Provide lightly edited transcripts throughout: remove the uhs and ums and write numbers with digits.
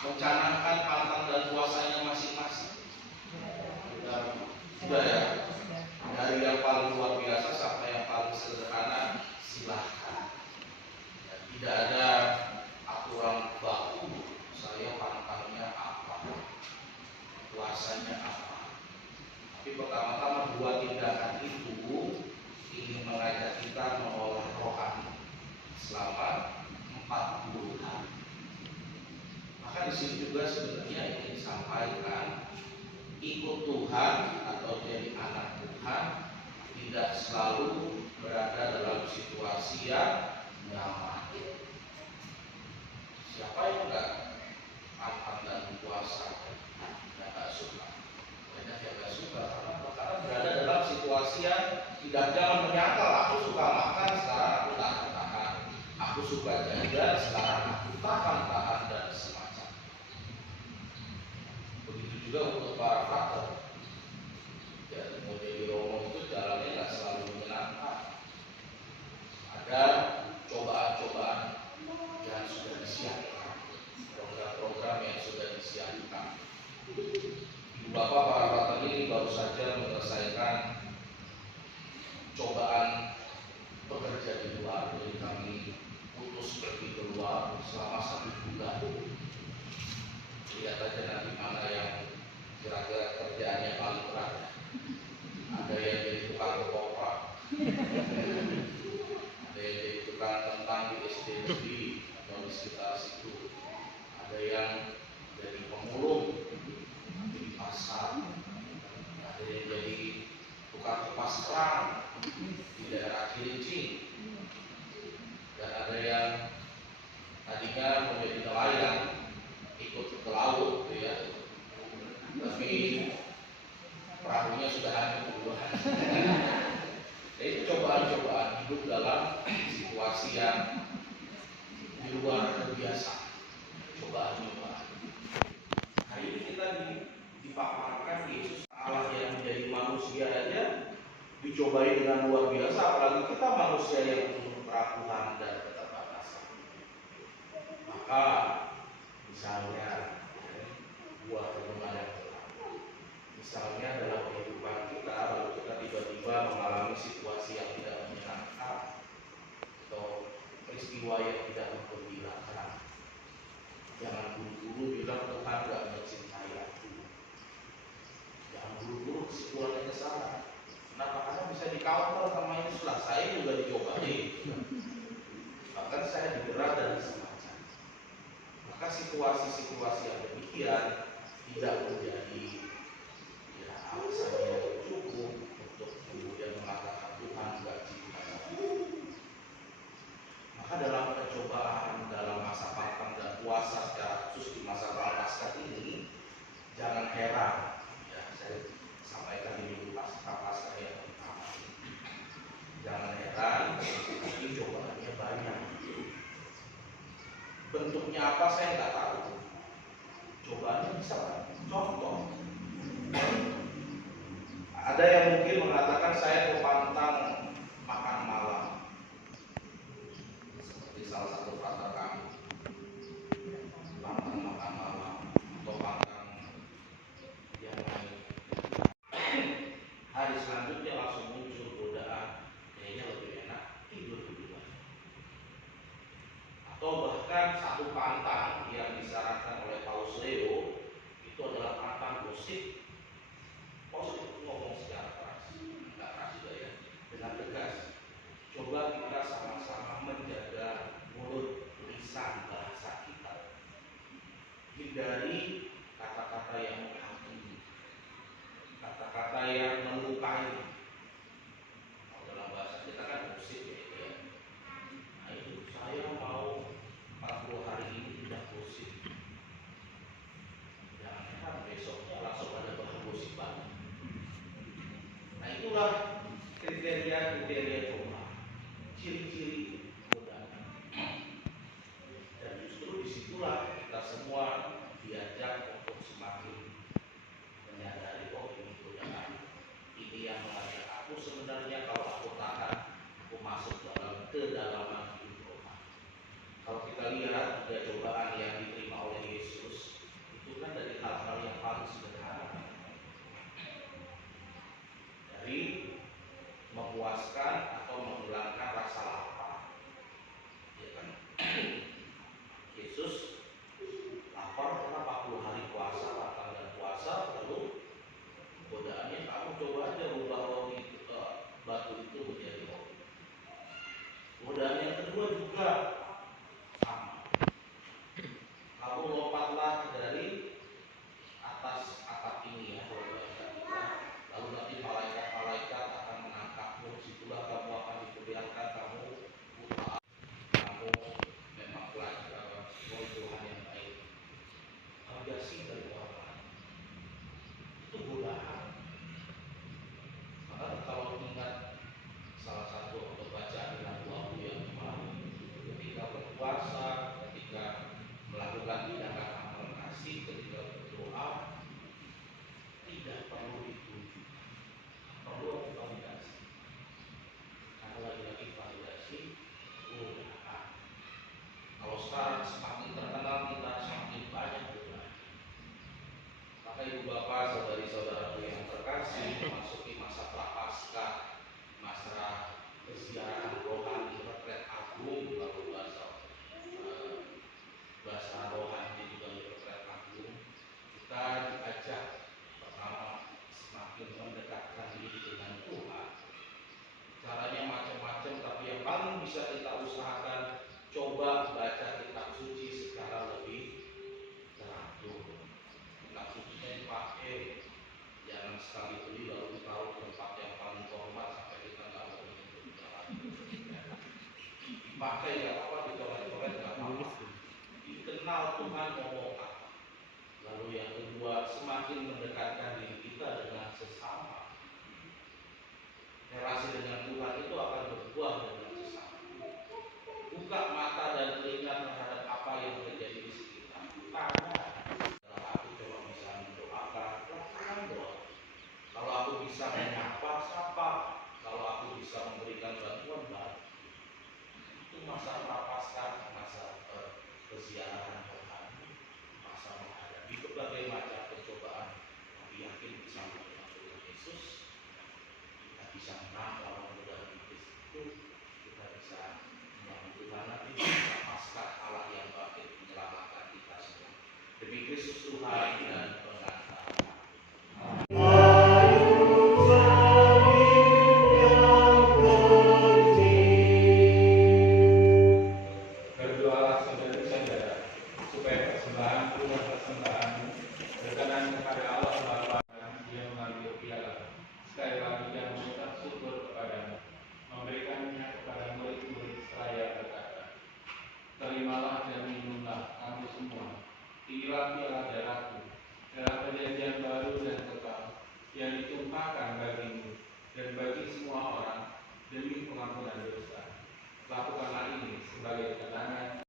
mencanangkan pantang dan puasanya masing-masing? Sudah ya. Dari yang paling luar biasa sampai yang paling sederhana, silahkan. Ya, tidak ada aturan baku. Saya pantangnya apa, puasanya apa. Tapi pertama-tama dua tindakan itu ingin mengajak kita mengolah rohani selama 40 hari. Maka di sini juga sebenarnya ingin disampaikan, ikut Tuhan atau jadi anak Tuhan tidak selalu berada dalam situasi yang nyaman. Siapa yang enggak pantang dan puasa dan enggak suka? Banyak yang enggak suka karena berada dalam situasi yang tidak jangan menyangkal. Aku suka makan, sekarang aku tahan. Aku suka jajan, sekarang aku tahan dan semacam. Begitu juga untuk para frater. Ya, mau jadi romo itu jalannya nggak selalu menyenangkan. Ada cobaan-cobaan yang sudah disiapkan, program-program yang sudah disiapkan. Ibu bapak para frater ini baru saja menyelesaikan cobaan bekerja di luar, jadi kami putus pergi keluar selama 1 bulan. Lihat aja nanti mana yang kira-kira kerjaannya paling berat. Ada yang jadi tukang ketoprak, ada yang jadi tukang kentang di SD negeri atau di sekitar situ, ada yang jadi pemulung di pasar, ada yang jadi tukang kupas kerang di daerah Cilincing, dan ada yang tadinya menjadi nelayan ikut ke laut, gitu ya, tapi perahunya sudah hancur duluan. Jadi cobaan-cobaan hidup dalam situasi yang di luar kebiasaan, cobaan-cobaan. Hari ini kita dipaparkan Yesus Allah yang menjadi manusia aja dicobai dengan luar biasa, apalagi kita manusia yang penuh kerapuhan dan keterbatasan. Maka misalnya buat renungan yang misalnya dalam kehidupan kita, lalu kita tiba-tiba mengalami situasi yang tidak menyenangkan atau peristiwa yang tidak menggembirakan. Jangan buru-buru bilang Tuhan gak mencintai aku. Jangan buru-buru kesimpulannya ke sana. Kenapa? Karena bisa di-counter sama Yesus lah. Saya juga dicobai. Bahkan saya diberat dan semacam. Maka situasi-situasi yang demikian tidak menjadi alasan yang cukup untuk kemudian mengatakan Tuhan gak cinta. Maka dalam percobaan, dalam masa pantang dan puasa secara khusus di masa Prapaskah ini, jangan heran, ya saya sampaikan di minggu Prapaskah yang pertama. Jangan heran, tapi cobaannya banyak. Bentuknya apa saya nggak tahu. Cobaannya bisa banyak. Contoh, ada yang mungkin mengatakan saya terpantang makan malam, seperti salah satu frater kami, pantang makan malam atau pantang yang lain. Hari selanjutnya langsung muncul godaan, kayaknya lebih enak tidur duluan. Atau bahkan satu pantang yang disarankan oleh Paus Leo itu adalah pantang gosip. Paus itu ngomong secara keras, enggak keras juga ya, dengan tegas. Coba kita sama-sama menjaga mulut, lisan, bahasa kita. Hindari kata-kata yang menghakimi, kata-kata yang melukai. Kalau dalam bahasa kita kan gosip ya. Nah itu saya mau 40 hari ini tidak gosip. Jangan besoknya langsung ada bahan gosipan. Nah itulah kriteria coba, ciri-ciri godaan. Dan justru disitulah kita semua diajak untuk semakin menyadari, oh ini godaan, ini yang mengajak aku sebenarnya kalau aku tahan, aku masuk dalam kedalaman hidup rohani. Kalau kita lihat juga cobaan yang diterima oleh Yesus, melompat dari atas atap ini ya, kalau bahasa kita. Lalu nanti malaikat-malaikat akan menangkapmu. Situlah kamu akan diperlihatkan kamu buta, kamu memang pelajar Tuhan yang baik. Agasi dari orang lain itu godaan. Maka kalau ingat salah satu bacaan lagu aku yang kemarin, ketika berpuasa, ketika melakukan tindakan amal kasih, ketika berdoa, tidak perlu ditunjukkan, perlu aku validasi. Karena lagi-lagi validasi, godaan. Kalau sekarang semakin terkenal kita, semakin banyak godaan. Maka ibu bapak, saudari-saudaraku yang terkasih, memasuki masa prapaskah, masa persiaran rohani retret agung, kalau bahasa rohani juga retret agung. Kita diajak pertama semakin mendekatkan diri dengan Tuhan. Caranya macam-macam, tapi yang paling bisa kita usahakan, coba baca kitab suci secara lebih teratur. Kitab sucinya dipakai, jangan sekali beli lalu taruh tempat yang paling terhormat sampai kita nggak mau menyentuh jalan. Dipakai nggak apa, dicoret-coret nggak apa. Dikenal Tuhan ngomong apa. Lalu yang kedua, semakin mendekatkan diri kita dengan sesama. Relasi dengan Tuhan itu akan berbuah dengan sesama. Buka mata dan telinga terhadap apa yang terjadi di sekitar. Tanya. Kalau aku coba bisa mendoakan, lakukan doa. Kalau aku bisa menyapa, sapa. Kalau aku bisa memberikan bantuan, bantu. Itu masa prapaskah, masa persiaran rohani, masa menghadapi berbagai macam pencobaan. Tapi yakin bisa mengenal Tuhan Yesus, kita bisa menang lawan godaan iblis itu, kita bisa membangun Tuhan nanti masa pasca Allah yang bangkit menyelamatkan kita semua. Demi Kristus Tuhan dan pengantar. Berdoalah saudara-saudara supaya persembahanku dan persembahanmu berkenan kepada Allah Bapa yang mengambil piala. Sekali lagi yang mengucap syukur kepadamu, memberikannya kepada murid-murid seraya berkata, terimalah dan minumlah kamu semua. Inilah piala darahku, dalam perjanjian baru dan kekal, yang ditumpahkan bagimu dan bagi semua orang demi pengampunan dosa. Lakukanlah ini sebagai kenangan.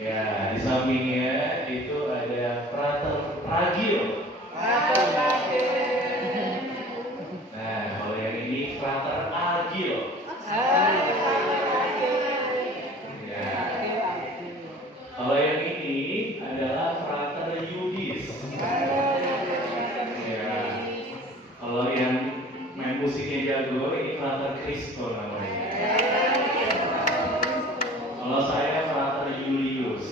Ya, di sampingnya itu ada Frater Pragio. Nah, kalau yang ini Frater Agio. Ya. Kalau yang ini adalah Frater Yudis. Ya. Kalau yang main musiknya jago, ini Frater Cristo namanya. Kalau saya Frater Julius.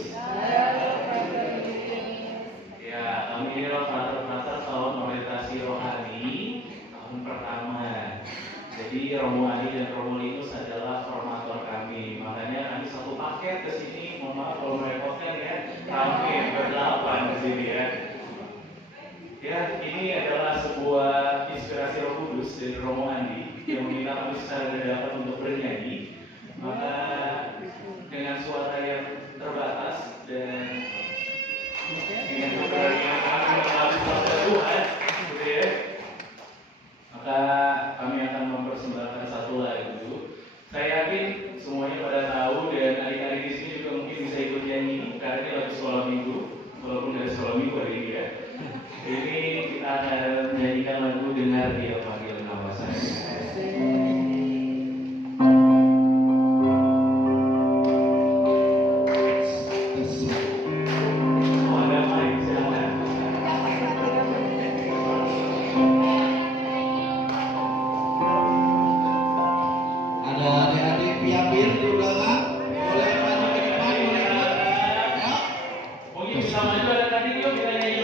Ya, kami ini adalah Frater tahun orientasi rohani tahun pertama. Jadi Romo Adi dan Romo Linus adalah formator kami. Makanya kami satu paket ke sini. Mohon maaf kalau merepotkan ya. Kami berdelapan di sini ya. Ya, ini adalah sebuah inspirasi Roh Kudus dari Romo Andi yang meminta kami secara dadakan untuk bernyanyi. Maka dengan suara yang terbatas dan dengan keberanian kami mengalami sabda Tuhan, gitu ya, maka kami akan mempersembahkan satu lagu. Saya yakin semuanya pada tahu dan adik-adik di sini juga mungkin bisa ikut nyanyi karena ini lagu sekolah minggu, walaupun dari sekolah minggu hari ini ya. Ini kita akan menyanyikan lagu Dengar Dia Panggil Nama Saya. Mungkin bisa maju ada tadi yuk kita nyanyi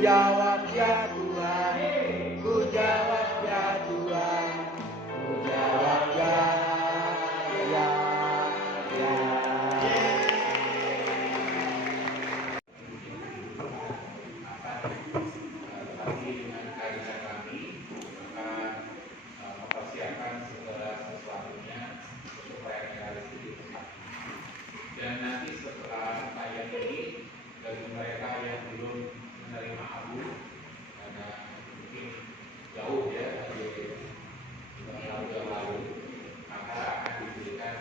jawab ya Tuhan, ku jawab ya Tuhan, ku jawab ya, ya, ya. Tetapi dengan kehadiran kami akan mempersiapkan segala sesuatunya untuk perayaan Ekaristi di tempat ini. Dan nanti setelah perayaan ini, bagi mereka yang belum menerima abu karena mungkin jauh ya dari tahun yang lalu, maka akan diberikan